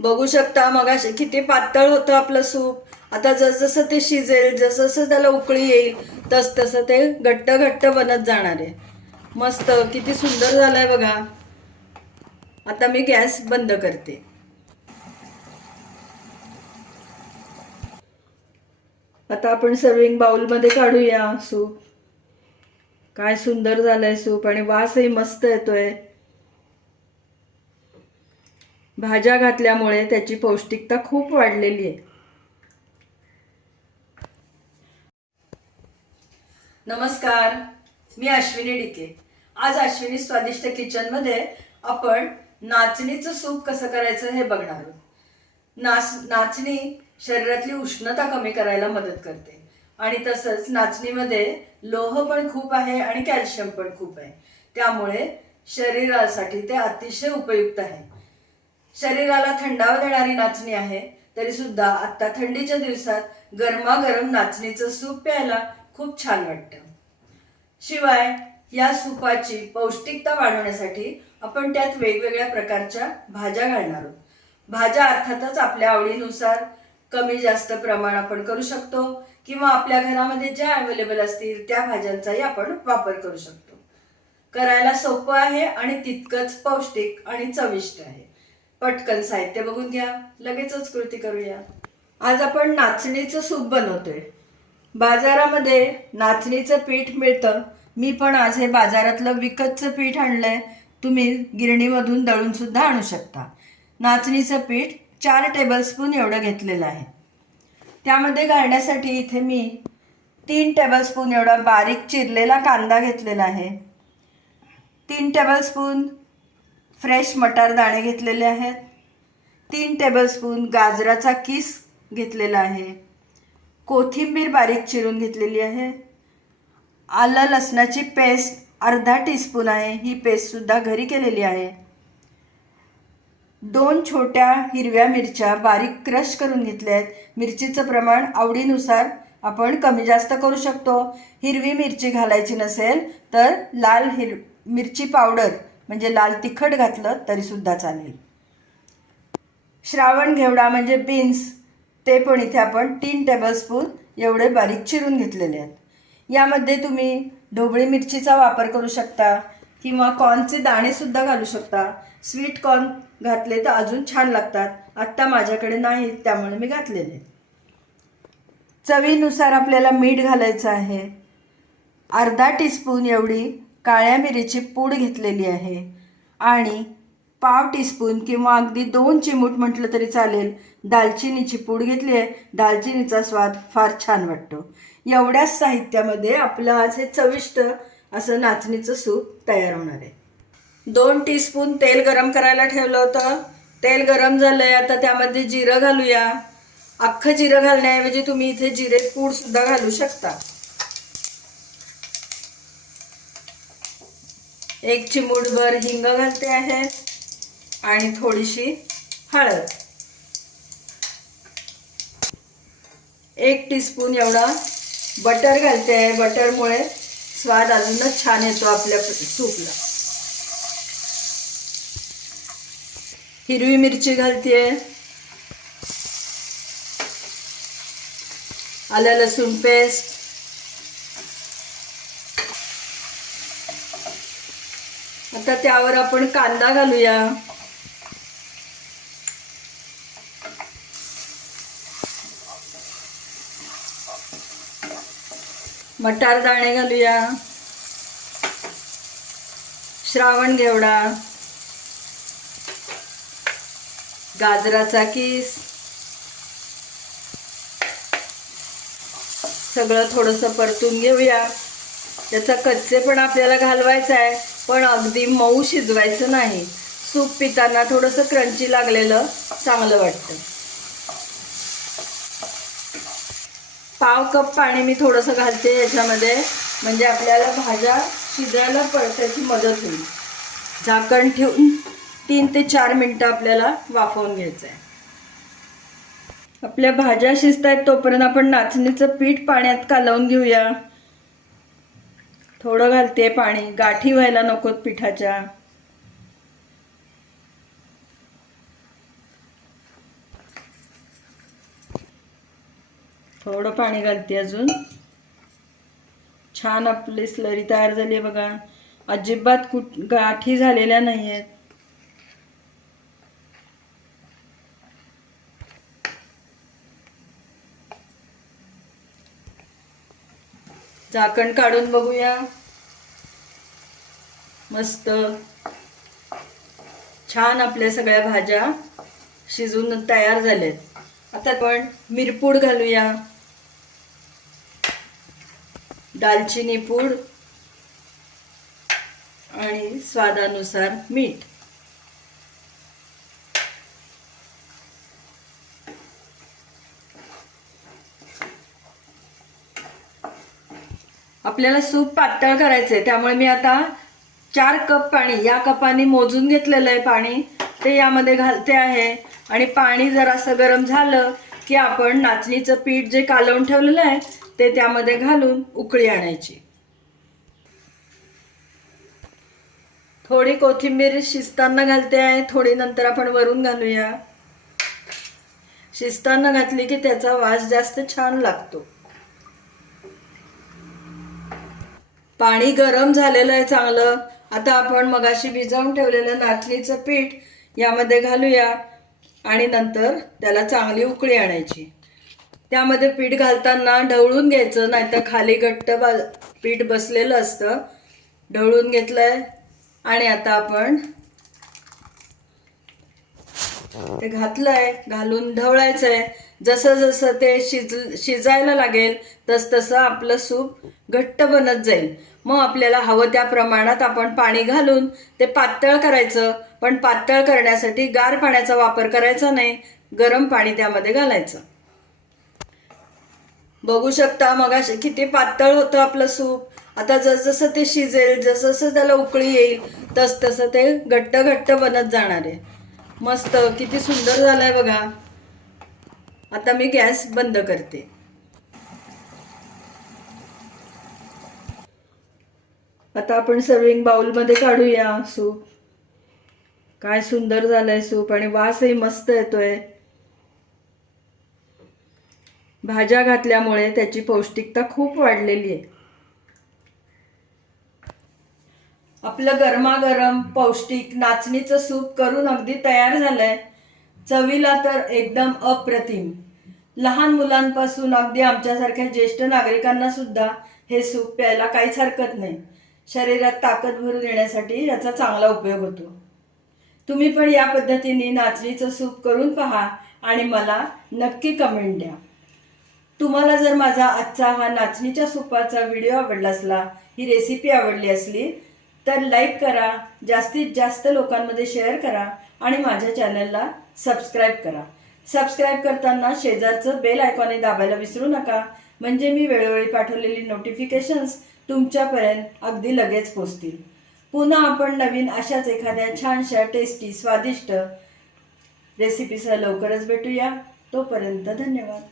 बघू शकता मगाशी किती पातळ होतं आपलं सूप. आता जसजसं ते शिजेल जसजसं त्याला उकळी येईल तस तसं ते घट्ट घट्ट बनत जाणार आहे. मस्त किती सुंदर झालंय बघा. आता मी गॅस बंद करते. आता आपण सर्विंग बाउलमध्ये काढूया सूप. काय सुंदर झालंय सूप आणि वासही मस्त येतोय. भाज्या घातल्यामुळे त्याची पौष्टिकता खूप वाढलेली आहे. नमस्कार मी अश्विनी डिके. आज अश्विनी स्वादिष्ट किचनमध्ये आपण नाचणीचं सूप कसं करायचं हे बघणार आहोत. नाच नाचणी शरीरातली उष्णता कमी करायला मदत करते. आणि तसंच नाचणीमध्ये लोह पण खूप आहे आणि कॅल्शियम पण खूप आहे. त्यामुळे शरीरासाठी ते अतिशय उपयुक्त आहे. शरीराला थंडावा देणारी नाचणी आहे तरी सुद्धा आता थंडीच्या दिवसात गरमागरम नाचणीचं सूप प्यायला खूप छान वाटतं. शिवाय या सूपाची पौष्टिकता वाढवण्यासाठी आपण त्यात वेगवेगळ्या प्रकारच्या भाज्या घालणार आहोत. भाज्या अर्थातच आपल्या आवडीनुसार कमी जास्त प्रमाण आपण करू शकतो किंवा आपल्या घरामध्ये ज्या अवेलेबल असतील त्या भाज्यांचाही आपण वापर करू शकतो. करायला सोपं आहे आणि तितकंच पौष्टिक आणि चविष्ट आहे. पटकन साहित्य बघून घ्या. लगेचच कृती करूया. आज आपण नाचणीचं सूप बनवतोय. बाजारामध्ये नाचणीचं पीठ मिळतं. मी पण आज हे बाजारातलं विकतचं पीठ आणलंय. तुम्ही गिरणीमधून दळून सुद्धा आणू शकता. नाचणीचं पीठ चार टेबलस्पून एवढं घेतलेलं आहे. त्यामध्ये घालण्यासाठी इथे मी तीन टेबलस्पून एवढा बारीक चिरलेला कांदा घेतलेला आहे. तीन टेबलस्पून फ्रेश मटार दाणे घेतलेले आहेत. तीन टेबलस्पून गाजराचा किस घेतलेला आहे. कोथिंबीर बारीक चिरून घेतलेली आहे. आलं लसणाची पेस्ट अर्धा टीस्पून आहे. ही पेस्टसुद्धा घरी केलेली आहे. दोन छोट्या हिरव्या मिरच्या बारीक क्रश करून घेतल्या आहेत. मिरचीचं प्रमाण आवडीनुसार आपण कमी जास्त करू शकतो. हिरवी मिरची घालायची नसेल तर लाल हिर मिरची पावडर म्हणजे लाल तिखट घातलं तरीसुद्धा चालेल. श्रावण घेवडा म्हणजे बीन्स ते पण इथे आपण तीन टेबलस्पून एवढे बारीक चिरून घेतलेले आहेत. यामध्ये तुम्ही ढोबळी मिरचीचा वापर करू शकता किंवा कॉर्नचे दाणेसुद्धा घालू शकता. स्वीट कॉर्न घातले तर अजून छान लागतात. आत्ता माझ्याकडे नाहीत त्यामुळे मी घातलेले चवीनुसार आपल्याला मीठ घालायचं आहे. अर्धा टीस्पून एवढी काळ्या मिरीची पूड घेतलेली आहे. आणि पाव टीस्पून किंवा अगदी दोन चिमूट म्हटलं तरी चालेल दालचिनीची पूड घेतली आहे. दालचिनीचा स्वाद फार छान वाटतो. एवढ्याच साहित्यामध्ये आपलं आज हे चविष्ट असं नाचणीचं सूप तयार होणार आहे. दोन टीस्पून तेल गरम करायला ठेवलं होतं. तेल गरम झालं आहे आता त्यामध्ये जिरं घालूया. अख्खं जिरं घालण्याऐवजी तुम्ही इथे जिरे पूडसुद्धा घालू शकता. एक चिमूटभर हिंग घालते आहे आणि थोडीशी हळद. एक टीस्पून एवढा बटर घालते आहे. बटरमुळे स्वाद अजूनच छान येतो आपल्या सूपला. हिरवी मिरची घालते आलं लसूण पेस्ट आता त्यावर आपण कांदा घालूया. मटार दाणे घालूया. श्रावण घेवडा. गाजराचा किस. सगळं थोडंसं परतून घेऊया. त्याचा कच्चे पण आपल्याला घालवायचा आहे. पण अगदी मऊ शिजवायचं नाही. सूप पिताना थोडंसं क्रंची लागलेलं चांगलं वाटतं. पाव कप पाणी मी थोडंसं घालते याच्यामध्ये. म्हणजे आपल्याला भाज्या शिजायला त्याची मदत होईल. झाकण ठेवून तीन ते चार मिनटं आपल्याला वाफवून घ्यायचं आहे आपल्या भाज्या शिजत आहेत तोपर्यंत आपण नाचणीचं पीठ पाण्यात कालवून घेऊया. थोडं घालते पाणी. गाठी व्हायला नकोत पिठाच्या. थोडं पाणी घालते अजून. छान आपली स्लरी तयार झाली आहे बघा. अजिबात कुठ गाठी झालेल्या नाही आहेत झाकण काढून बघूया. मस्त. छान आपल्या सगळ्या भाज्या शिजून तयार झाल्यात. आता आपण मिरपूड घालूया. दालचिनी पूड आणि स्वादानुसार मीठ. आपल्याला सूप पातळ करायचं आहे त्यामुळे मी आता चार कप पाणी या कपाने मोजून घेतलेलं आहे पाणी. ते यामध्ये घालते आहे. आणि पाणी जरासं गरम झालं की आपण नाचणीचं पीठ जे कालवून ठेवलेलं आहे ते त्यामध्ये घालून उकळी आणायची. थोडी कोथिंबीर शिजताना घालते आहे. थोडी नंतर आपण वरून घालूया. शिजताना घातली की त्याचा वास जास्त छान लागतो. पाणी गरम झालेलं आहे चांगलं. आता आपण मगाशी भिजवून ठेवलेलं नाचणीचं पीठ यामध्ये घालूया आणि नंतर त्याला चांगली उकळी आणायची. त्यामध्ये पीठ घालताना ढवळून घ्यायचं नाहीतर खाली घट्ट बा पीठ बसलेलं असतं. ढवळून घेतलंय आणि आता आपण ते घातलंय घालून ढवळायचंय. जसं जसं ते शिज शिजायला लागेल तस तसं आपलं सूप घट्ट बनत जाईल. मग आपल्याला हवं त्या प्रमाणात आपण पाणी घालून ते पातळ करायचं. पण पातळ करण्यासाठी गार पाण्याचा वापर करायचा नाही. गरम पाणी त्यामध्ये घालायचं. बघू शकता मग किती पातळ होतं आपलं सूप. आता जसजसं ते शिजेल जसजसं त्याला उकळी येईल तस तसं ते घट्ट घट्ट बनत जाणार आहे. मस्त किती सुंदर झालंय बघा. आता मी गॅस बंद करते. आता आपण सर्विंग बाउलमध्ये काढूया सूप. काय सुंदर झालंय सूप आणि वासही मस्त येतोय. भाज्या घातल्यामुळे त्याची पौष्टिकता खूप वाढलेली आहे. आपलं गरमागरम पौष्टिक नाचणीचं सूप करून अगदी तयार झालंय. चवीला तर एकदम अप्रतिम. लहान मुलांपासून अगदी आमच्यासारख्या ज्येष्ठ नागरिकांना सुद्धा हे सूप प्यायला काहीच हरकत नाही. शरीरात ताकद भरून येण्यासाठी याचा चांगला उपयोग होतो. तुम्ही पण या पद्धतीने नाचणीचं सूप करून पहा आणि मला नक्की कमेंट द्या. तुम्हाला जर माझा आजचा हा नाचणीच्या सुपाचा व्हिडिओ आवडला असला ही रेसिपी आवडली असली तर लाईक करा जास्तीत जास्त लोकांमध्ये शेअर करा आणि माझ्या चॅनलला सबस्क्राईब करा. सबस्क्राईब करताना शेजारचं बेल आयकॉने दाबायला विसरू नका. म्हणजे मी वेळोवेळी पाठवलेली नोटिफिकेशन्स तुमच्यापर्यंत अगदी लगेच पोचतील. पुन्हा आपण नवीन अशाच एखाद्या छानशा टेस्टी स्वादिष्ट रेसिपीसह लवकरच भेटूया. तोपर्यंत धन्यवाद.